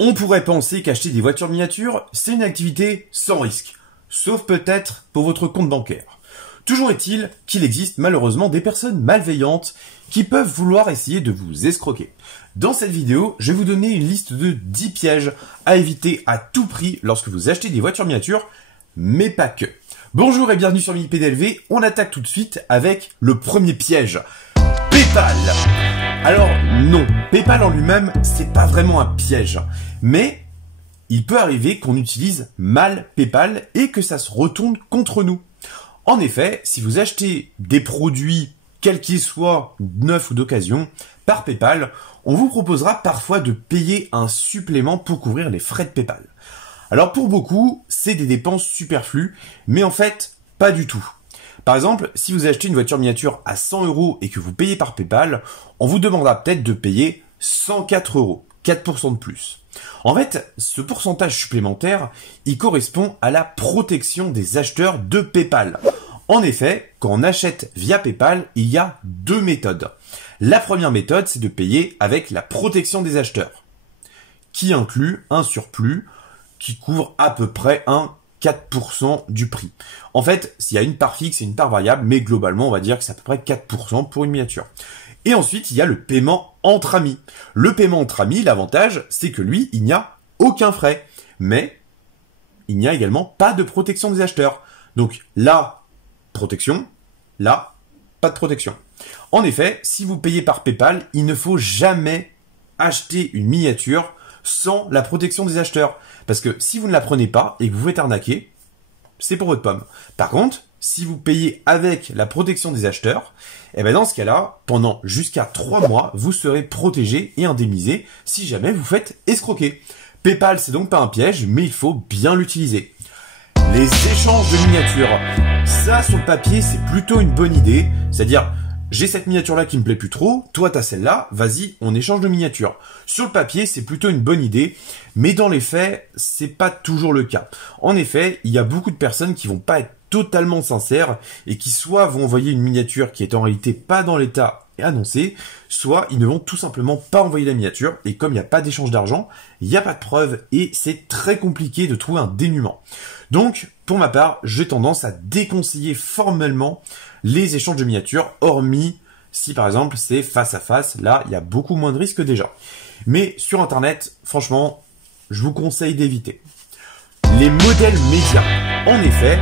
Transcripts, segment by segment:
On pourrait penser qu'acheter des voitures miniatures, c'est une activité sans risque, sauf peut-être pour votre compte bancaire. Toujours est-il qu'il existe malheureusement des personnes malveillantes qui peuvent vouloir essayer de vous escroquer. Dans cette vidéo, je vais vous donner une liste de 10 pièges à éviter à tout prix lorsque vous achetez des voitures miniatures, mais pas que. Bonjour et bienvenue sur MiniPDLV, on attaque tout de suite avec le premier piège. PayPal. Alors non, PayPal en lui-même, c'est pas vraiment un piège, mais il peut arriver qu'on utilise mal PayPal et que ça se retourne contre nous. En effet, si vous achetez des produits, quels qu'ils soient, neufs ou d'occasion, par PayPal, on vous proposera parfois de payer un supplément pour couvrir les frais de PayPal. Alors pour beaucoup, c'est des dépenses superflues, mais en fait, pas du tout. Par exemple, si vous achetez une voiture miniature à 100 € et que vous payez par PayPal, on vous demandera peut-être de payer 104 €, 4% de plus. En fait, ce pourcentage supplémentaire, il correspond à la protection des acheteurs de PayPal. En effet, quand on achète via PayPal, il y a deux méthodes. La première méthode, c'est de payer avec la protection des acheteurs, qui inclut un surplus qui couvre à peu près un 4% du prix. En fait, s'il y a une part fixe et une part variable, mais globalement, on va dire que c'est à peu près 4% pour une miniature. Et ensuite, il y a le paiement entre amis. Le paiement entre amis, l'avantage, c'est que lui, il n'y a aucun frais. Mais, il n'y a également pas de protection des acheteurs. Donc là, protection. Là, pas de protection. En effet, si vous payez par PayPal, il ne faut jamais acheter une miniature sans la protection des acheteurs. Parce que si vous ne la prenez pas et que vous vous faites arnaquer, c'est pour votre pomme. Par contre, si vous payez avec la protection des acheteurs, eh ben dans ce cas-là, pendant jusqu'à 3 mois, vous serez protégé et indemnisé si jamais vous faites escroquer. PayPal, c'est donc pas un piège, mais il faut bien l'utiliser. Les échanges de miniatures. Ça, sur le papier, c'est plutôt une bonne idée. C'est-à-dire, j'ai cette miniature-là qui me plaît plus trop, toi t'as celle-là, vas-y, on échange de miniatures. Sur le papier, c'est plutôt une bonne idée, mais dans les faits, c'est pas toujours le cas. En effet, il y a beaucoup de personnes qui vont pas être totalement sincères et qui soit vont envoyer une miniature qui est en réalité pas dans l'état annoncé, soit ils ne vont tout simplement pas envoyer la miniature et comme il n'y a pas d'échange d'argent, il n'y a pas de preuve et c'est très compliqué de trouver un dénouement. Donc, pour ma part, j'ai tendance à déconseiller formellement les échanges de miniatures, hormis si par exemple c'est face à face, là il y a beaucoup moins de risques déjà. Mais sur internet, franchement, je vous conseille d'éviter. Les modèles médias. En effet,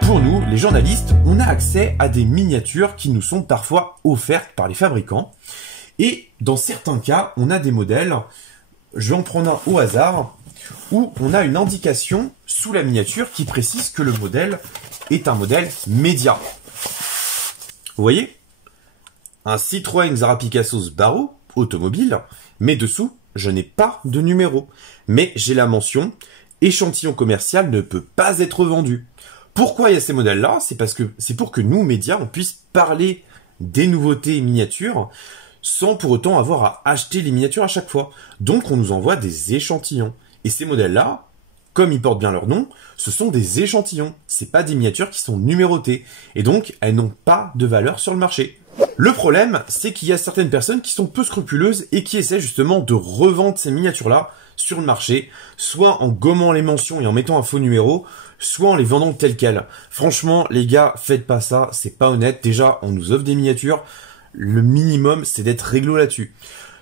pour nous, les journalistes, on a accès à des miniatures qui nous sont parfois offertes par les fabricants. Et dans certains cas, on a des modèles, je vais en prendre un au hasard, où on a une indication sous la miniature qui précise que le modèle est un modèle média. Vous voyez? Un Citroën Xara Picasso Sbarro automobile, mais dessous, je n'ai pas de numéro. Mais j'ai la mention « Échantillon commercial ne peut pas être vendu ». Pourquoi il y a ces modèles-là? C'est parce que c'est pour que nous, médias, on puisse parler des nouveautés miniatures sans pour autant avoir à acheter les miniatures à chaque fois. Donc on nous envoie des échantillons. Et ces modèles-là, comme ils portent bien leur nom, ce sont des échantillons. C'est pas des miniatures qui sont numérotées. Et donc, elles n'ont pas de valeur sur le marché. Le problème, c'est qu'il y a certaines personnes qui sont peu scrupuleuses et qui essaient justement de revendre ces miniatures-là sur le marché, soit en gommant les mentions et en mettant un faux numéro, soit en les vendant telles quelles. Franchement, les gars, faites pas ça, c'est pas honnête. Déjà, on nous offre des miniatures. Le minimum, c'est d'être réglo là-dessus.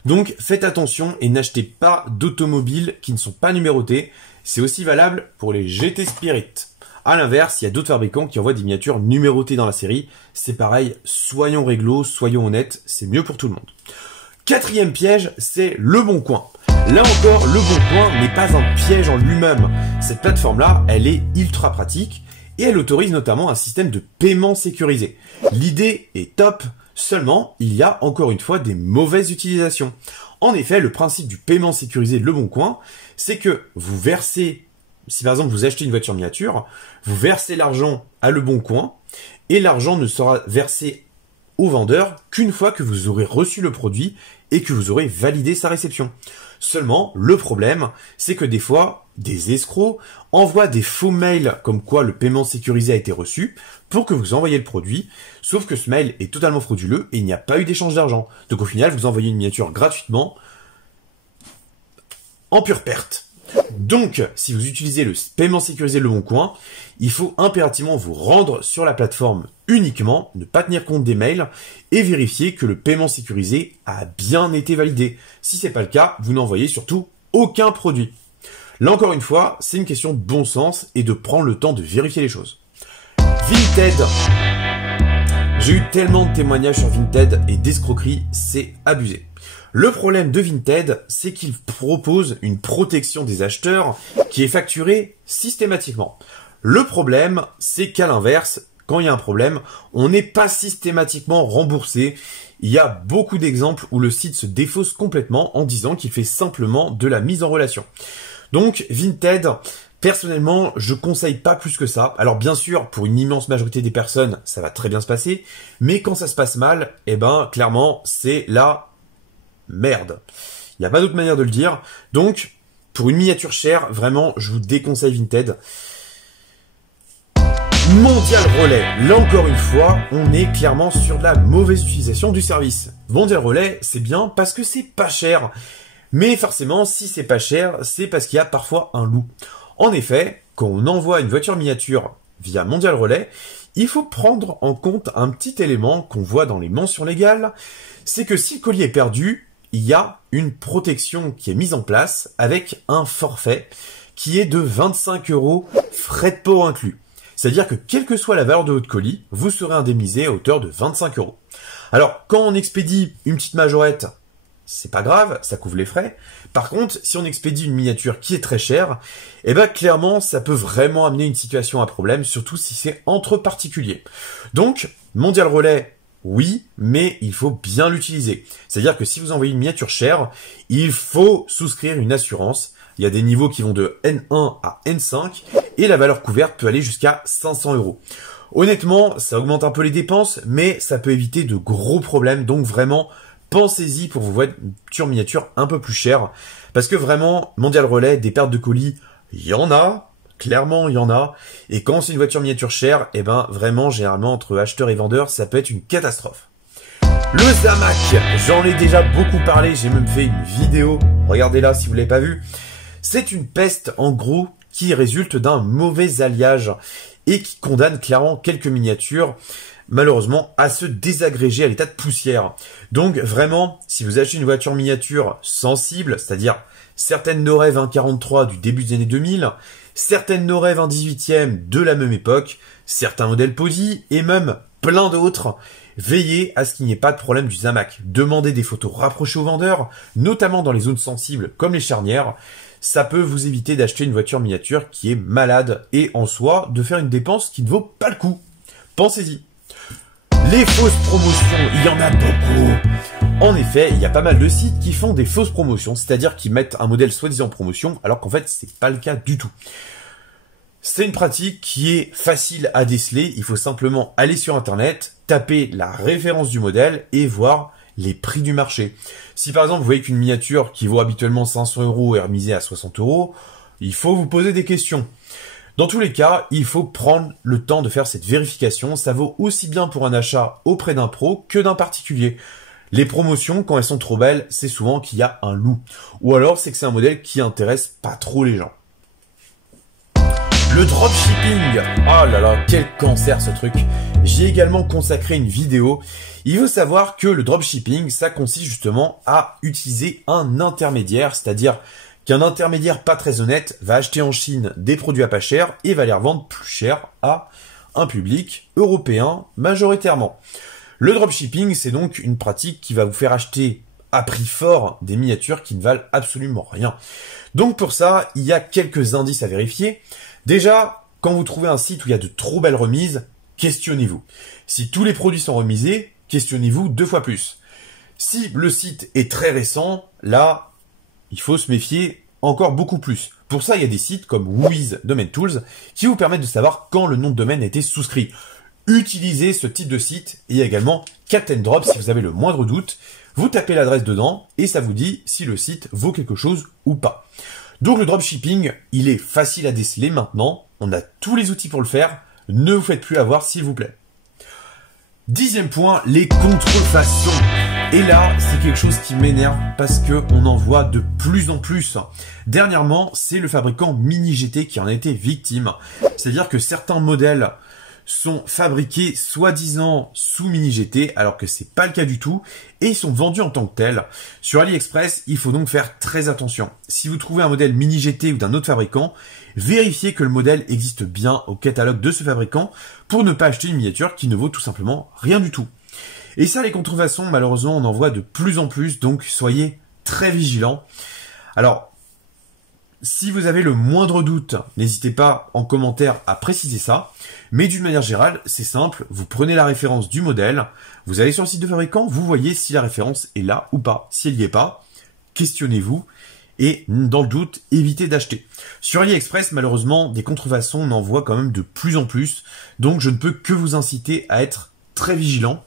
Donc, faites attention et n'achetez pas d'automobiles qui ne sont pas numérotées. C'est aussi valable pour les GT Spirit. À l'inverse, il y a d'autres fabricants qui envoient des miniatures numérotées dans la série. C'est pareil, soyons réglo, soyons honnêtes, c'est mieux pour tout le monde. Quatrième piège, c'est Leboncoin. Là encore, Leboncoin n'est pas un piège en lui-même. Cette plateforme-là, elle est ultra pratique et elle autorise notamment un système de paiement sécurisé. L'idée est top, seulement il y a encore une fois des mauvaises utilisations. En effet, le principe du paiement sécurisé de Leboncoin, c'est que vous versez, si par exemple vous achetez une voiture miniature, vous versez l'argent à Leboncoin et l'argent ne sera versé au vendeur qu'une fois que vous aurez reçu le produit et que vous aurez validé sa réception. Seulement, le problème, c'est que des fois, des escrocs envoient des faux mails comme quoi le paiement sécurisé a été reçu pour que vous envoyiez le produit, sauf que ce mail est totalement frauduleux et il n'y a pas eu d'échange d'argent. Donc au final, vous envoyez une miniature gratuitement en pure perte. Donc, si vous utilisez le paiement sécurisé Le Bon Coin, il faut impérativement vous rendre sur la plateforme uniquement, ne pas tenir compte des mails et vérifier que le paiement sécurisé a bien été validé. Si c'est pas le cas, vous n'envoyez surtout aucun produit. Là encore une fois, c'est une question de bon sens et de prendre le temps de vérifier les choses. Vinted. J'ai eu tellement de témoignages sur Vinted et d'escroqueries, c'est abusé. Le problème de Vinted, c'est qu'il propose une protection des acheteurs qui est facturée systématiquement. Le problème, c'est qu'à l'inverse, quand il y a un problème, on n'est pas systématiquement remboursé. Il y a beaucoup d'exemples où le site se défausse complètement en disant qu'il fait simplement de la mise en relation. Donc Vinted, personnellement, je conseille pas plus que ça. Alors bien sûr, pour une immense majorité des personnes, ça va très bien se passer, mais quand ça se passe mal, eh ben clairement, c'est la merde. Il n'y a pas d'autre manière de le dire. Donc, pour une miniature chère, vraiment, je vous déconseille Vinted. Mondial Relay. Là encore une fois, on est clairement sur de la mauvaise utilisation du service. Mondial Relay, c'est bien parce que c'est pas cher. Mais forcément, si c'est pas cher, c'est parce qu'il y a parfois un loup. En effet, quand on envoie une voiture miniature via Mondial Relay, il faut prendre en compte un petit élément qu'on voit dans les mentions légales, c'est que si le colis est perdu, il y a une protection qui est mise en place avec un forfait qui est de 25 € frais de port inclus. C'est-à-dire que quelle que soit la valeur de votre colis, vous serez indemnisé à hauteur de 25 €. Alors, quand on expédie une petite majorette, c'est pas grave, ça couvre les frais. Par contre, si on expédie une miniature qui est très chère, eh ben clairement, ça peut vraiment amener une situation à problème, surtout si c'est entre particuliers. Donc, Mondial Relay, oui, mais il faut bien l'utiliser. C'est-à-dire que si vous envoyez une miniature chère, il faut souscrire une assurance. Il y a des niveaux qui vont de N1 à N5 et la valeur couverte peut aller jusqu'à 500 €. Honnêtement, ça augmente un peu les dépenses, mais ça peut éviter de gros problèmes. Donc vraiment, pensez-y pour vos voitures miniatures un peu plus chères. Parce que vraiment, Mondial Relay, des pertes de colis, il y en a. Clairement, il y en a. Et quand c'est une voiture miniature chère, eh ben vraiment, généralement, entre acheteurs et vendeurs, ça peut être une catastrophe. Le Zamac, j'en ai déjà beaucoup parlé, j'ai même fait une vidéo. Regardez-la si vous l'avez pas vu. C'est une peste, en gros, qui résulte d'un mauvais alliage et qui condamne clairement quelques miniatures, malheureusement, à se désagréger à l'état de poussière. Donc, vraiment, si vous achetez une voiture miniature sensible, c'est-à-dire certaines Norey 2043 du début des années 2000, certaines Norey 2018e de la même époque, certains modèles Podi et même plein d'autres, veillez à ce qu'il n'y ait pas de problème du Zamac. Demandez des photos rapprochées aux vendeurs, notamment dans les zones sensibles comme les charnières. Ça peut vous éviter d'acheter une voiture miniature qui est malade et en soi de faire une dépense qui ne vaut pas le coup. Pensez-y. Les fausses promotions, il y en a beaucoup. En effet, il y a pas mal de sites qui font des fausses promotions, c'est-à-dire qui mettent un modèle soi-disant en promotion, alors qu'en fait, c'est pas le cas du tout. C'est une pratique qui est facile à déceler, il faut simplement aller sur internet, taper la référence du modèle et voir les prix du marché. Si par exemple vous voyez qu'une miniature qui vaut habituellement 500 € est remisée à 60 €, il faut vous poser des questions. Dans tous les cas, il faut prendre le temps de faire cette vérification. Ça vaut aussi bien pour un achat auprès d'un pro que d'un particulier. Les promotions, quand elles sont trop belles, c'est souvent qu'il y a un loup. Ou alors c'est que c'est un modèle qui intéresse pas trop les gens. Le dropshipping, oh là là, quel cancer ce truc. J'y ai également consacré une vidéo. Il faut savoir que le dropshipping, ça consiste justement à utiliser un intermédiaire, c'est-à-dire qu'un intermédiaire pas très honnête va acheter en Chine des produits à pas cher et va les revendre plus cher à un public européen majoritairement. Le dropshipping, c'est donc une pratique qui va vous faire acheter à prix fort des miniatures qui ne valent absolument rien. Donc pour ça, il y a quelques indices à vérifier. Déjà, quand vous trouvez un site où il y a de trop belles remises, questionnez-vous. Si tous les produits sont remisés, questionnez-vous 2 fois plus. Si le site est très récent, là, il faut se méfier encore beaucoup plus. Pour ça, il y a des sites comme Whois Domain Tools qui vous permettent de savoir quand le nom de domaine a été souscrit. Utilisez ce type de site et également Captain Drop si vous avez le moindre doute. Vous tapez l'adresse dedans et ça vous dit si le site vaut quelque chose ou pas. Donc le dropshipping, il est facile à déceler maintenant. On a tous les outils pour le faire. Ne vous faites plus avoir s'il vous plaît. 10e point, les contrefaçons. Et là, c'est quelque chose qui m'énerve parce que on en voit de plus en plus. Dernièrement, c'est le fabricant Mini GT qui en a été victime. C'est-à-dire que certains modèles sont fabriqués soi-disant sous Mini GT alors que c'est pas le cas du tout et ils sont vendus en tant que tels. Sur AliExpress, il faut donc faire très attention. Si vous trouvez un modèle Mini GT ou d'un autre fabricant, vérifiez que le modèle existe bien au catalogue de ce fabricant pour ne pas acheter une miniature qui ne vaut tout simplement rien du tout. Et ça, les contrefaçons, malheureusement, on en voit de plus en plus, donc soyez très vigilants. Alors, si vous avez le moindre doute, n'hésitez pas en commentaire à préciser ça. Mais d'une manière générale, c'est simple, vous prenez la référence du modèle, vous allez sur le site de fabricant, vous voyez si la référence est là ou pas. Si elle n'y est pas, questionnez-vous et dans le doute, évitez d'acheter. Sur AliExpress, malheureusement, des contrefaçons, on en voit quand même de plus en plus, donc je ne peux que vous inciter à être très vigilant.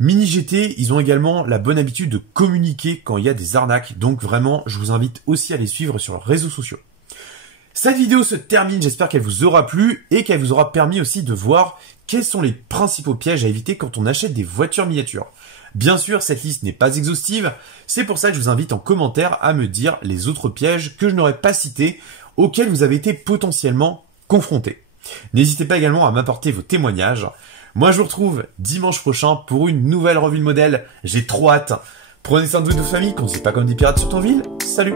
Mini GT, ils ont également la bonne habitude de communiquer quand il y a des arnaques, donc vraiment, je vous invite aussi à les suivre sur leurs réseaux sociaux. Cette vidéo se termine, j'espère qu'elle vous aura plu et qu'elle vous aura permis aussi de voir quels sont les principaux pièges à éviter quand on achète des voitures miniatures. Bien sûr, cette liste n'est pas exhaustive, c'est pour ça que je vous invite en commentaire à me dire les autres pièges que je n'aurais pas cités, auxquels vous avez été potentiellement confrontés. N'hésitez pas également à m'apporter vos témoignages. Moi, je vous retrouve dimanche prochain pour une nouvelle revue de modèle. J'ai trop hâte. Prenez soin de vous et de vos familles, conduisez pas comme des pirates sur ton ville. Salut!